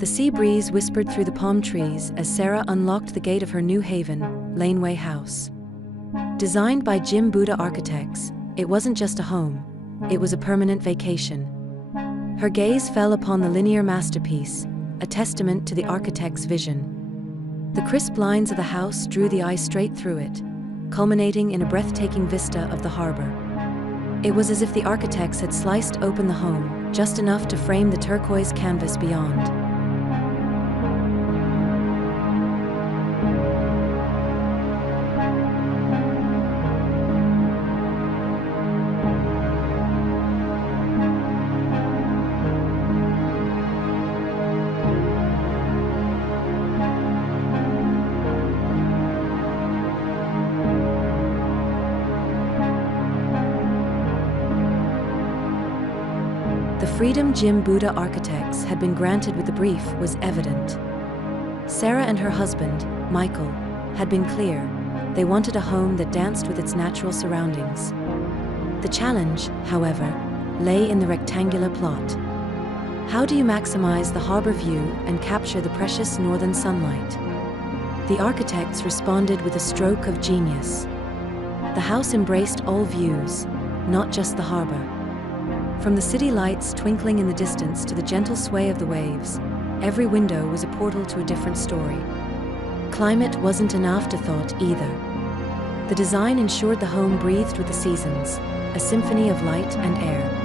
The sea breeze whispered through the palm trees as Sarah unlocked the gate of her new haven, Laneway House. Designed by Jim Buda Architects, it wasn't just a home, it was a permanent vacation. Her gaze fell upon the linear masterpiece, a testament to the architect's vision. The crisp lines of the house drew the eye straight through it, culminating in a breathtaking vista of the harbor. It was as if the architects had sliced open the home, just enough to frame the turquoise canvas beyond. The freedom Jim Buda Architects had been granted with the brief was evident. Sarah and her husband, Michael, had been clear. They wanted a home that danced with its natural surroundings. The challenge, however, lay in the rectangular plot. How do you maximize the harbor view and capture the precious northern sunlight? The architects responded with a stroke of genius. The house embraced all views, not just the harbor. From the city lights twinkling in the distance to the gentle sway of the waves, every window was a portal to a different story. Climate wasn't an afterthought either. The design ensured the home breathed with the seasons, a symphony of light and air.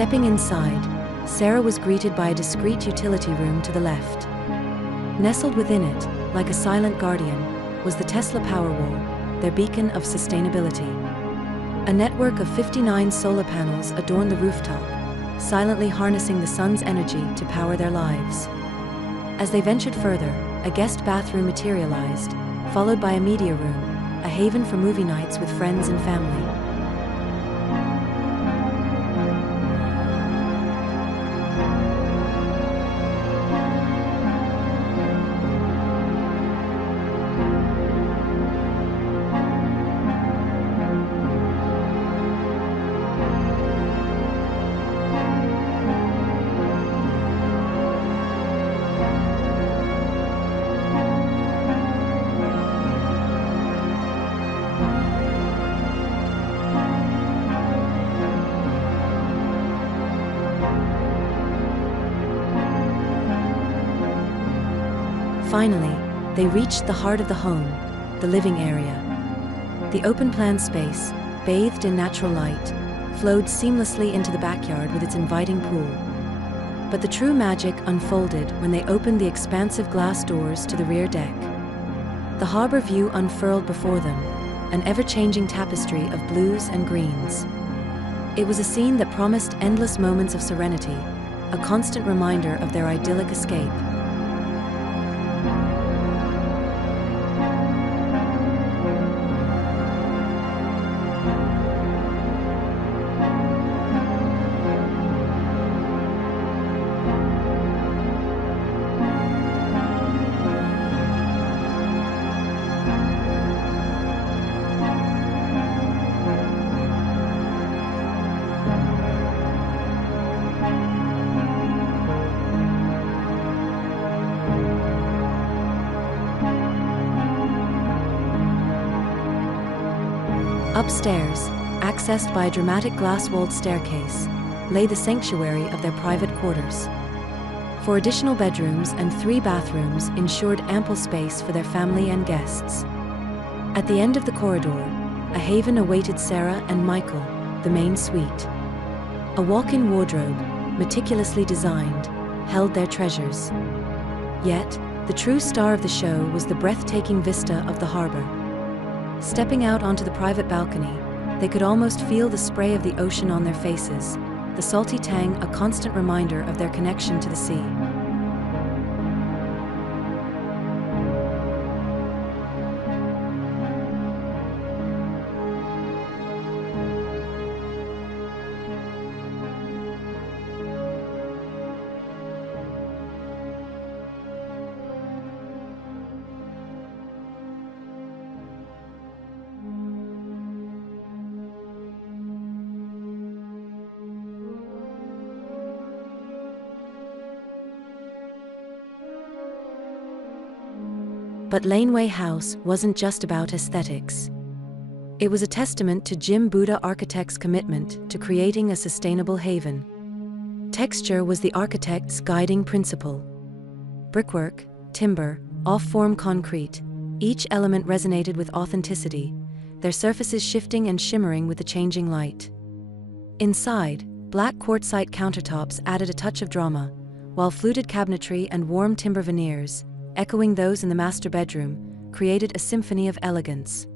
Stepping inside, Sarah was greeted by a discreet utility room to the left. Nestled within it, like a silent guardian, was the Tesla Powerwall, their beacon of sustainability. A network of 59 solar panels adorned the rooftop, silently harnessing the sun's energy to power their lives. As they ventured further, a guest bathroom materialized, followed by a media room, a haven for movie nights with friends and family. Finally, they reached the heart of the home, the living area. The open-plan space, bathed in natural light, flowed seamlessly into the backyard with its inviting pool. But the true magic unfolded when they opened the expansive glass doors to the rear deck. The harbor view unfurled before them, an ever-changing tapestry of blues and greens. It was a scene that promised endless moments of serenity, a constant reminder of their idyllic escape. Upstairs, accessed by a dramatic glass-walled staircase, lay the sanctuary of their private quarters. 4 additional bedrooms and 3 bathrooms ensured ample space for their family and guests. At the end of the corridor, a haven awaited Sarah and Michael, the main suite. A walk-in wardrobe, meticulously designed, held their treasures. Yet, the true star of the show was the breathtaking vista of the harbor. Stepping out onto the private balcony, they could almost feel the spray of the ocean on their faces, the salty tang a constant reminder of their connection to the sea. But Laneway House wasn't just about aesthetics. It was a testament to Jim Buda Architects' commitment to creating a sustainable haven. Texture was the architect's guiding principle. Brickwork, timber, off-form concrete, each element resonated with authenticity, their surfaces shifting and shimmering with the changing light. Inside, black quartzite countertops added a touch of drama, while fluted cabinetry and warm timber veneers, echoing those in the master bedroom, created a symphony of elegance.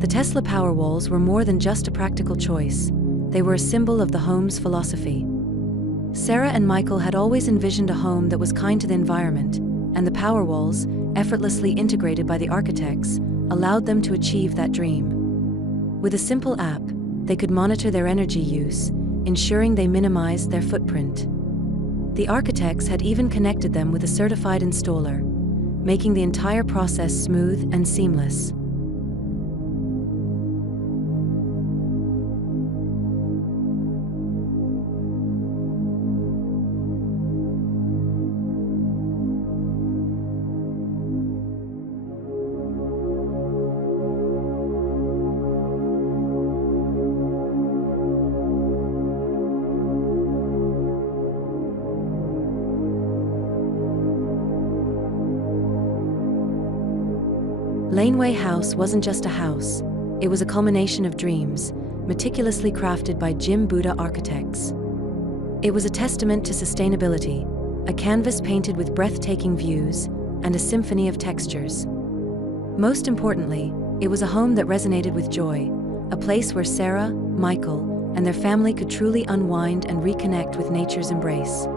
The Tesla Powerwalls were more than just a practical choice. They were a symbol of the home's philosophy. Sarah and Michael had always envisioned a home that was kind to the environment, and the Powerwalls, effortlessly integrated by the architects, allowed them to achieve that dream. With a simple app, they could monitor their energy use, ensuring they minimized their footprint. The architects had even connected them with a certified installer, making the entire process smooth and seamless. Laneway House wasn't just a house, it was a culmination of dreams, meticulously crafted by Jim Buda Architects. It was a testament to sustainability, a canvas painted with breathtaking views, and a symphony of textures. Most importantly, it was a home that resonated with joy, a place where Sarah, Michael, and their family could truly unwind and reconnect with nature's embrace.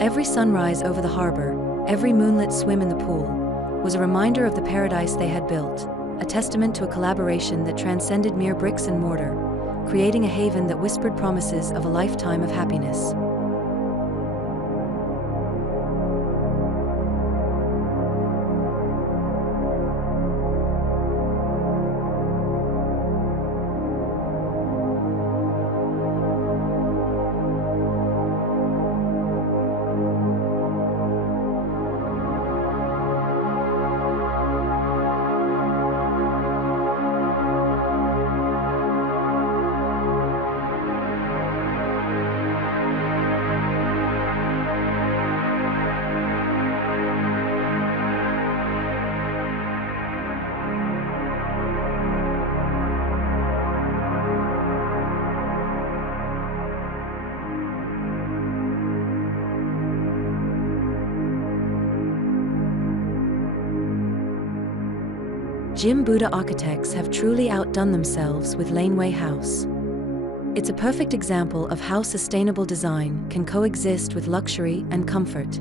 Every sunrise over the harbor, every moonlit swim in the pool, was a reminder of the paradise they had built, a testament to a collaboration that transcended mere bricks and mortar, creating a haven that whispered promises of a lifetime of happiness. Jim Buda Architects have truly outdone themselves with Laneway House. It's a perfect example of how sustainable design can coexist with luxury and comfort.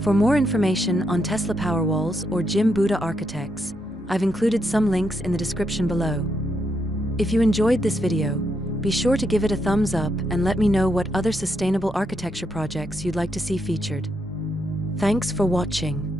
For more information on Tesla Powerwalls or Jim Buda Architects, I've included some links in the description below. If you enjoyed this video, Be sure to give it a thumbs up and let me know what other sustainable architecture projects you'd like to see featured. Thanks for watching.